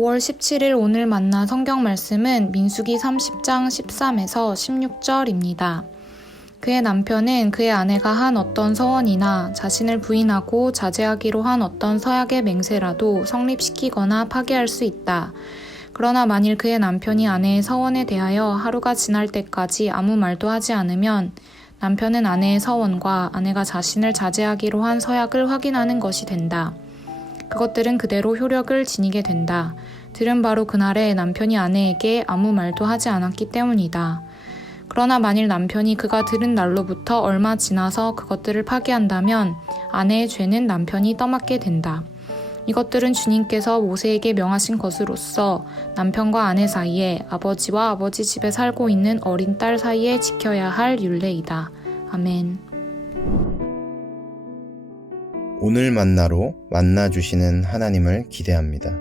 5월 17일 오늘 만난 성경 말씀은 민수기 30장 13에서 16절입니다. 그의 남편은 그의 아내가 한 어떤 서원이나 자신을 부인하고 자제하기로 한 어떤 서약의 맹세라도 성립시키거나 파기할 수 있다. 그러나 만일 그의 남편이 아내의 서원에 대하여 하루가 지날 때까지 아무 말도 하지 않으면 남편은 아내의 서원과 아내가 자신을 자제하기로 한 서약을 확인하는 것이 된다. 그것들은 그대로 효력을 지니게 된다. 들은 바로 그날에 남편이 아내에게 아무 말도 하지 않았기 때문이다. 그러나 만일 남편이 그가 들은 날로부터 얼마 지나서 그것들을 파기한다면 아내의 죄는 남편이 떠맡게 된다. 이것들은 주님께서 모세에게 명하신 것으로서 남편과 아내 사이에 아버지와 아버지 집에 살고 있는 어린 딸 사이에 지켜야 할 율례이다. 아멘. 오늘 만나로 만나주시는 하나님을 기대합니다.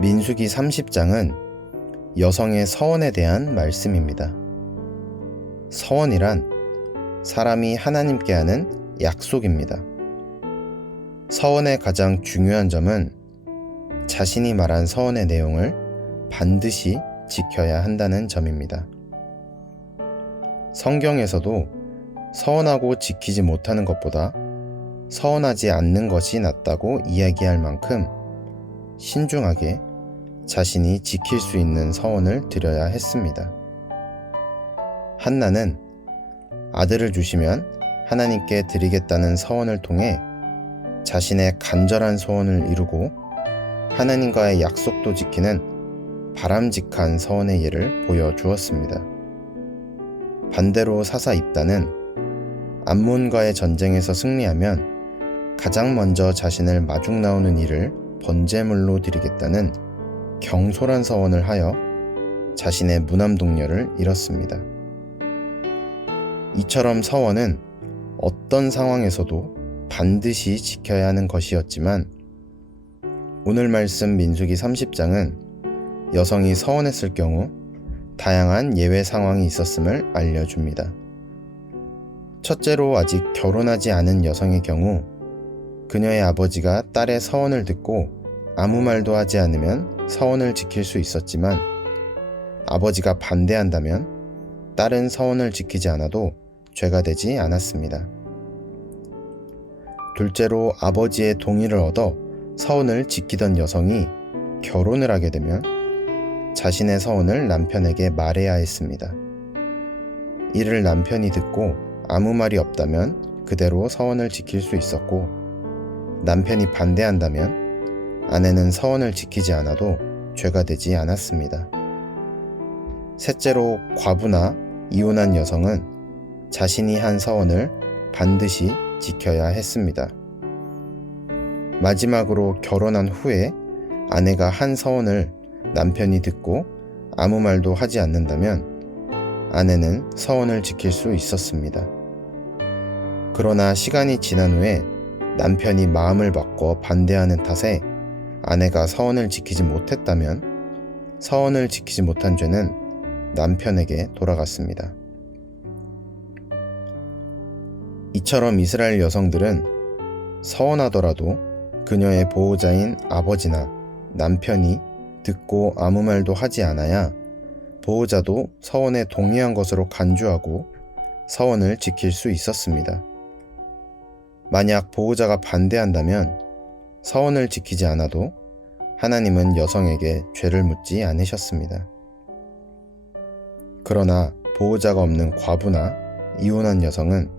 민수기 30장은 여성의 서원에 대한 말씀입니다. 서원이란 사람이 하나님께 하는 약속입니다. 서원의 가장 중요한 점은 자신이 말한 서원의 내용을 반드시 지켜야 한다는 점입니다. 성경에서도 서원하고 지키지 못하는 것보다 서원하지 않는 것이 낫다고 이야기할 만큼 신중하게 자신이 지킬 수 있는 서원을 드려야 했습니다. 한나는 아들을 주시면 하나님께 드리겠다는 서원을 통해 자신의 간절한 소원을 이루고 하나님과의 약속도 지키는 바람직한 서원의 예를 보여주었습니다. 반대로 사사 입다는 암몬과의 전쟁에서 승리하면 가장 먼저 자신을 마중 나오는 이를 번제물로 드리겠다는 경솔한 서원을 하여 자신의 무남동녀를 잃었습니다. 이처럼 서원은 어떤 상황에서도 반드시 지켜야 하는 것이었지만 오늘 말씀 민수기 30장은 여성이 서원했을 경우 다양한 예외 상황이 있었음을 알려줍니다. 첫째로 아직 결혼하지 않은 여성의 경우 그녀의 아버지가 딸의 서원을 듣고 아무 말도 하지 않으면 서원을 지킬 수 있었지만 아버지가 반대한다면 딸은 서원을 지키지 않아도 죄가 되지 않았습니다. 둘째로 아버지의 동의를 얻어 서원을 지키던 여성이 결혼을 하게 되면 자신의 서원을 남편에게 말해야 했습니다. 이를 남편이 듣고 아무 말이 없다면 그대로 서원을 지킬 수 있었고 남편이 반대한다면 아내는 서원을 지키지 않아도 죄가 되지 않았습니다. 셋째로 과부나 이혼한 여성은 자신이 한 서원을 반드시 지켜야 했습니다. 마지막으로 결혼한 후에 아내가 한 서원을 남편이 듣고 아무 말도 하지 않는다면 아내는 서원을 지킬 수 있었습니다. 그러나 시간이 지난 후에 남편이 마음을 바꿔 반대하는 탓에 아내가 서원을 지키지 못했다면 서원을 지키지 못한 죄는 남편에게 돌아갔습니다. 이처럼 이스라엘 여성들은 서원하더라도 그녀의 보호자인 아버지나 남편이 듣고 아무 말도 하지 않아야 보호자도 서원에 동의한 것으로 간주하고 서원을 지킬 수 있었습니다. 만약 보호자가 반대한다면 서원을 지키지 않아도 하나님은 여성에게 죄를 묻지 않으셨습니다. 그러나 보호자가 없는 과부나 이혼한 여성은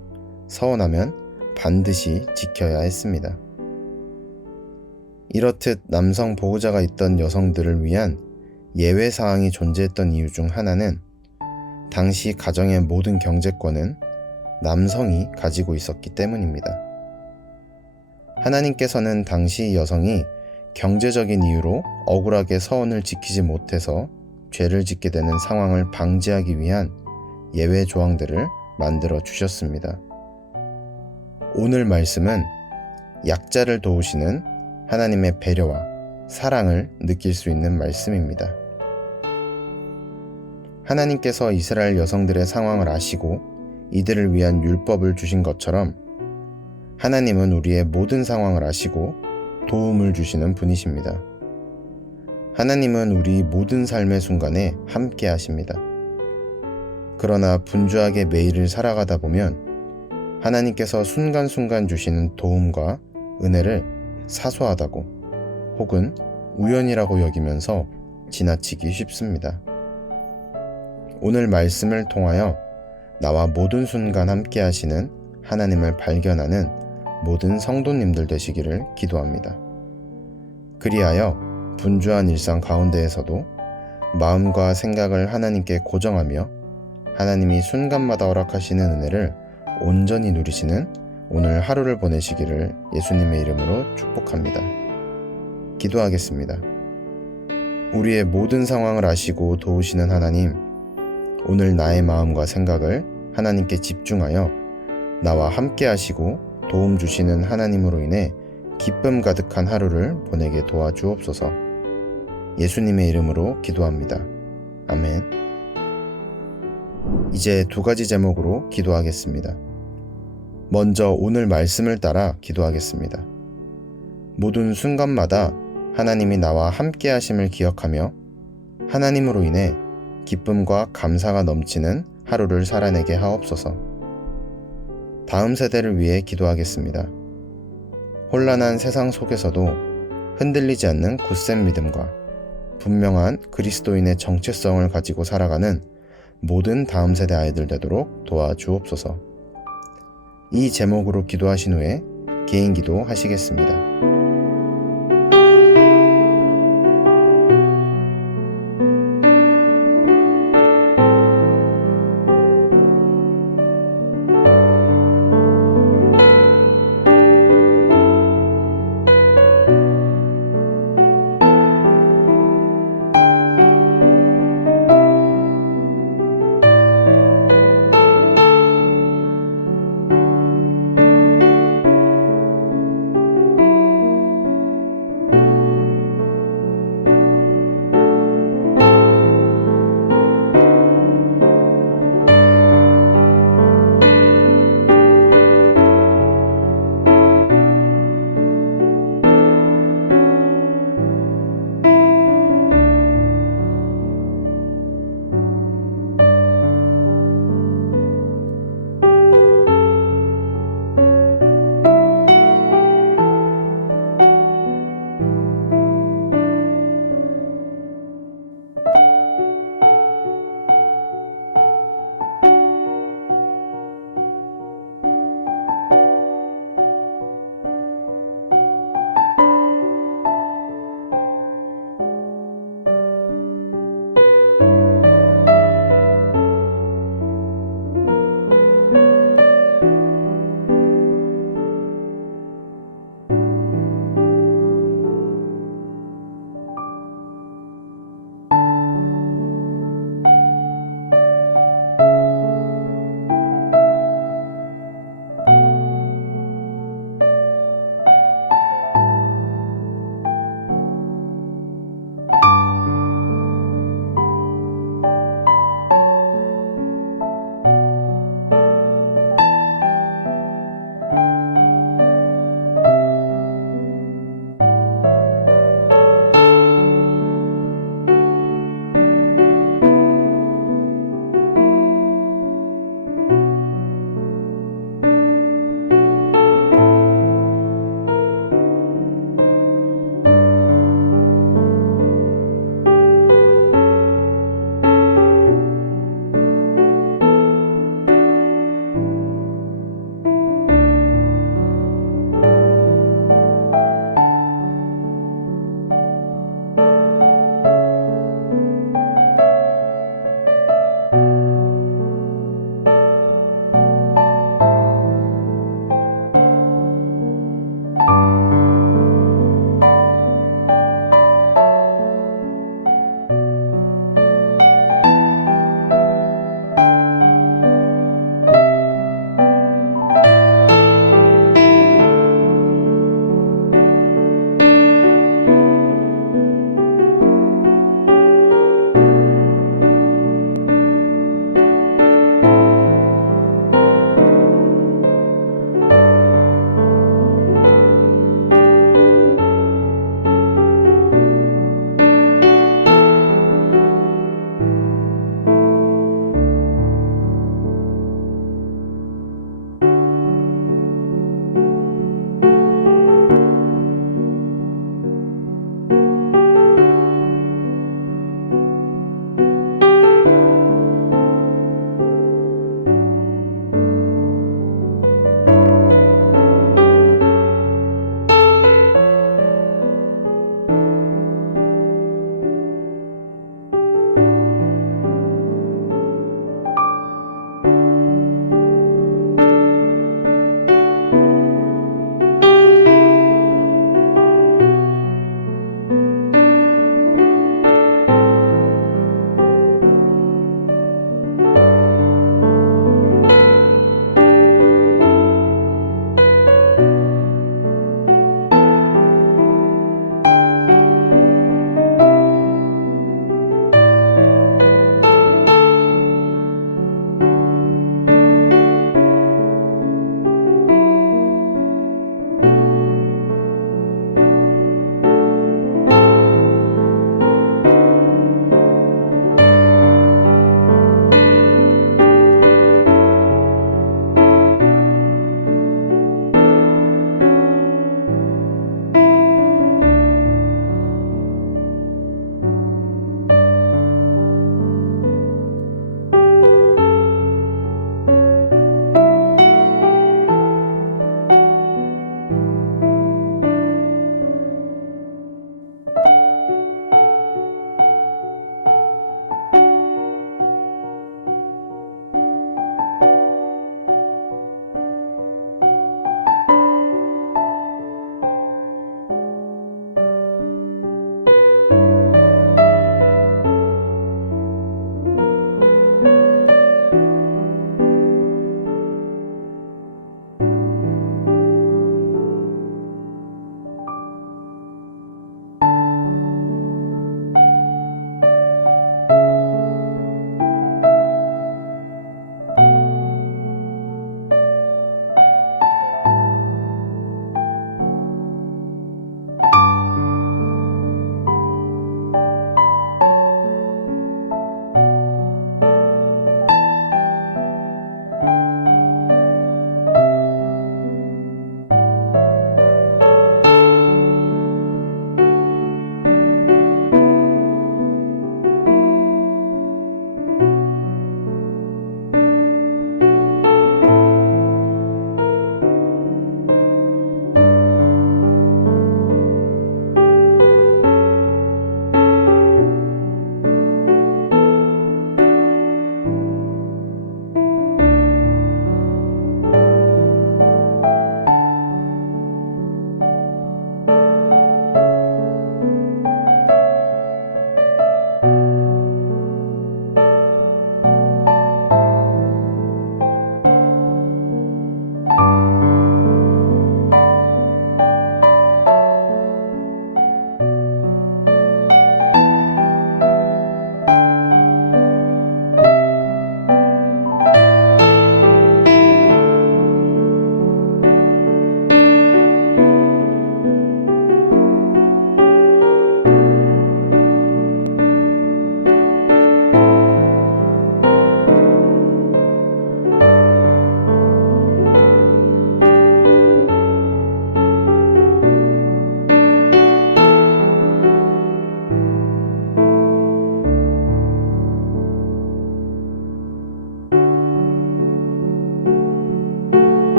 서원하면 반드시 지켜야 했습니다. 이렇듯 남성 보호자가 있던 여성들을 위한 예외 사항이 존재했던 이유 중 하나는 당시 가정의 모든 경제권은 남성이 가지고 있었기 때문입니다. 하나님께서는 당시 여성이 경제적인 이유로 억울하게 서원을 지키지 못해서 죄를 짓게 되는 상황을 방지하기 위한 예외 조항들을 만들어 주셨습니다. 오늘 말씀은 약자를 도우시는 하나님의 배려와 사랑을 느낄 수 있는 말씀입니다. 하나님께서 이스라엘 여성들의 상황을 아시고 이들을 위한 율법을 주신 것처럼 하나님은 우리의 모든 상황을 아시고 도움을 주시는 분이십니다. 하나님은 우리 모든 삶의 순간에 함께 하십니다. 그러나 분주하게 매일을 살아가다 보면 하나님께서 순간순간 주시는 도움과 은혜를 사소하다고 혹은 우연이라고 여기면서 지나치기 쉽습니다. 오늘 말씀을 통하여 나와 모든 순간 함께 하시는 하나님을 발견하는 모든 성도님들 되시기를 기도합니다. 그리하여 분주한 일상 가운데에서도 마음과 생각을 하나님께 고정하며 하나님이 순간마다 허락하시는 은혜를 온전히 누리시는 오늘 하루를 보내시기를 예수님의 이름으로 축복합니다. 기도하겠습니다. 우리의 모든 상황을 아시고 도우시는 하나님, 오늘 나의 마음과 생각을 하나님께 집중하여 나와 함께 하시고 도움 주시는 하나님으로 인해 기쁨 가득한 하루를 보내게 도와주옵소서. 예수님의 이름으로 기도합니다. 아멘. 이제 2가지 제목으로 기도하겠습니다. 먼저 오늘 말씀을 따라 기도하겠습니다. 모든 순간마다 하나님이 나와 함께 하심을 기억하며 하나님으로 인해 기쁨과 감사가 넘치는 하루를 살아내게 하옵소서. 다음 세대를 위해 기도하겠습니다. 혼란한 세상 속에서도 흔들리지 않는 굳센 믿음과 분명한 그리스도인의 정체성을 가지고 살아가는 모든 다음 세대 아이들 되도록 도와주옵소서. 이 제목으로 기도하신 후에 개인 기도 하시겠습니다.